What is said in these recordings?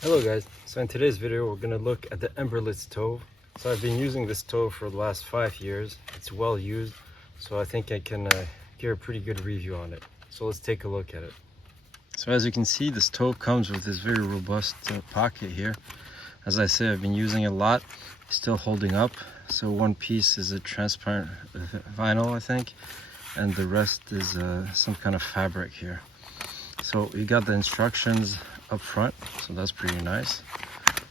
Hello guys, so in today's video we're going to look at the Emberlit stove. So I've been using this stove for the last 5 years. It's well used, so I think I can give a pretty good review on it. So let's take a look at it. So as you can see, the stove comes with this very robust pocket here. As I say, I've been using it a lot. It's still holding up. So one piece is a transparent vinyl, I think, and the rest is some kind of fabric here. So you got the instructions up front, so that's pretty nice.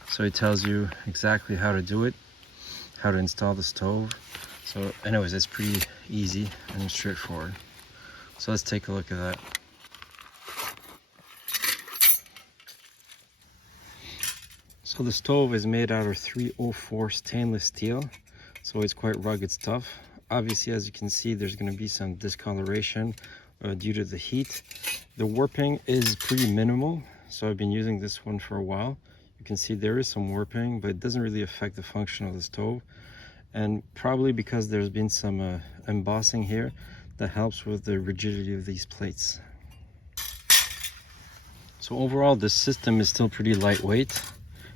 So it tells you exactly how to do it, how to install the stove. So anyways, it's pretty easy and straightforward. So let's take a look at that. So the stove is made out of 304 stainless steel, so it's quite rugged stuff. Obviously, as you can see, there's going to be some discoloration due to the heat. The warping is pretty minimal, so I've been using this one for a while. You can see there is some warping, but it doesn't really affect the function of the stove. And probably because there's been some embossing here that helps with the rigidity of these plates. So overall, this system is still pretty lightweight.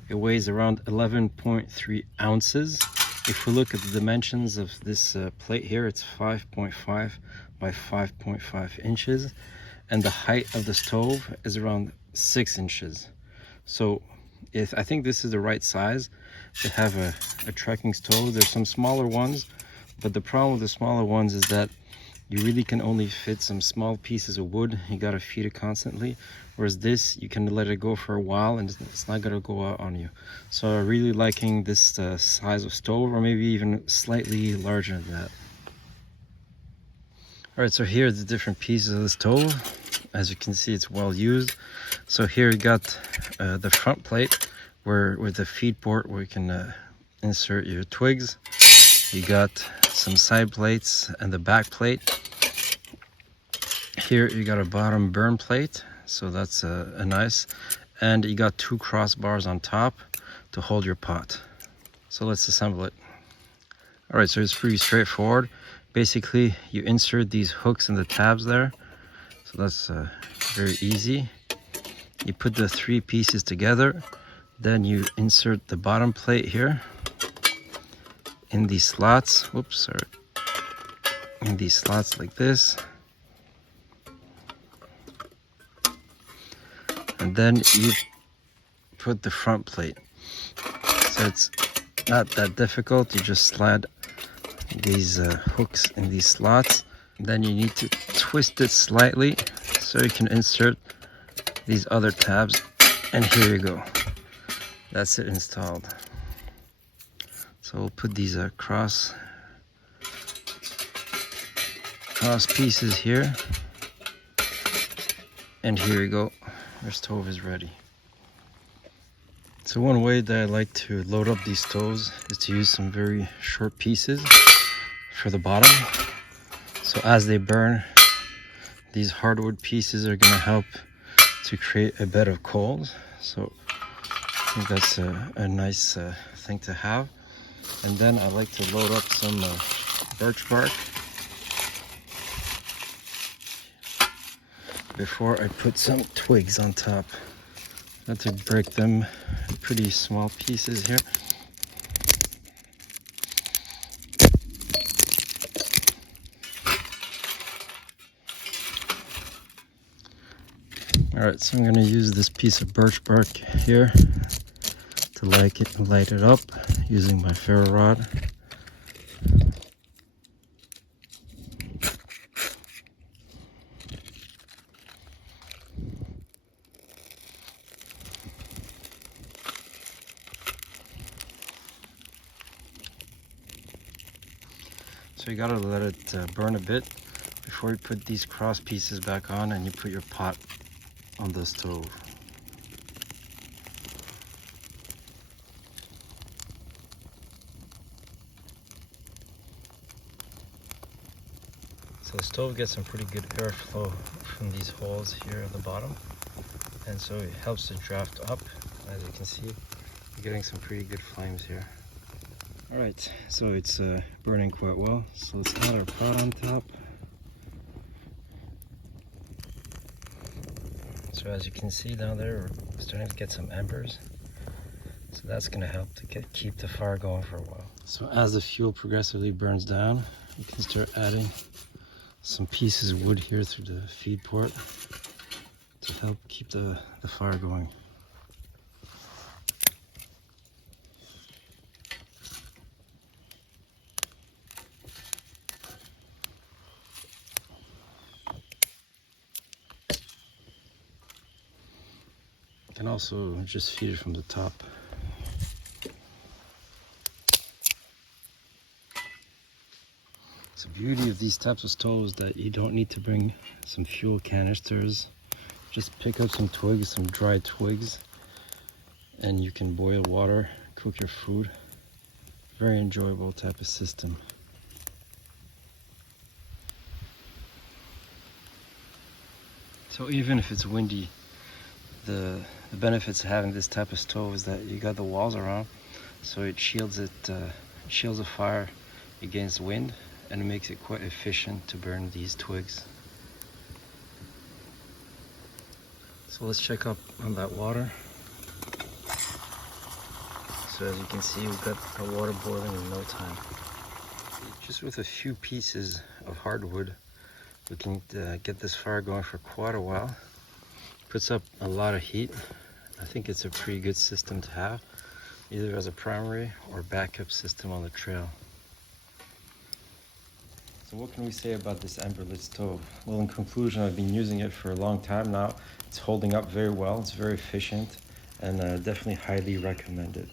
It weighs around 11.3 ounces. If we look at the dimensions of this plate here, it's 5.5 by 5.5 inches. And the height of the stove is around 6 inches. So I think this is the right size to have a trekking stove. There's some smaller ones, but the problem with the smaller ones is that you really can only fit some small pieces of wood. You gotta feed it constantly. Whereas this, you can let it go for a while and it's not gonna go out on you. So I'm really liking this size of stove, or maybe even slightly larger than that. All right, so here are the different pieces of the stove. As you can see, it's well used. So here you got the front plate with the feed port where you can insert your twigs. You got some side plates and the back plate. Here you got a bottom burn plate, so that's a nice. And you got 2 crossbars on top to hold your pot. So let's assemble it. All right, so it's pretty straightforward. Basically, you insert these hooks in the tabs there. So that's very easy. You put the 3 pieces together, then you insert the bottom plate here in these slots. Whoops, sorry. In these slots like this. And then you put the front plate. So it's not that difficult. You just slide these hooks in these slots. Then you need to twist it slightly so you can insert these other tabs, and here you go. That's it installed. So we'll put these cross pieces here, and here you go. Our stove is ready. So one way that I like to load up these stoves is to use some very short pieces for the bottom. So as they burn, these hardwood pieces are going to help to create a bed of coals. So I think that's a nice thing to have. And then I like to load up some birch bark before I put some twigs on top. I have to break them in pretty small pieces here. Alright, so I'm going to use this piece of birch bark here to light it up using my ferro rod. So you gotta let it burn a bit before you put these cross pieces back on and you put your pot on the stove. So the stove gets some pretty good airflow from these holes here at the bottom, and so it helps to draft up. As you can see, you're getting some pretty good flames here. Alright, so it's burning quite well, so let's add our pot on top. So as you can see down there, we're starting to get some embers. So that's going to help to keep the fire going for a while. So as the fuel progressively burns down, you can start adding some pieces of wood here through the feed port to help keep the fire going. You can also just feed it from the top. The beauty of these types of stoves that you don't need to bring some fuel canisters. Just pick up some twigs, some dried twigs, and you can boil water, cook your food. Very enjoyable type of system. So even if it's windy, the benefits of having this type of stove is that you got the walls around, so it shields the fire against wind, and it makes it quite efficient to burn these twigs. So let's check up on that water. So as you can see, we've got our water boiling in no time. Just with a few pieces of hardwood, we can get this fire going for quite a while. Puts up a lot of heat. I think it's a pretty good system to have, either as a primary or backup system on the trail. So what can we say about this Emberlit stove? Well, in conclusion, I've been using it for a long time now. It's holding up very well, it's very efficient, and definitely highly recommended.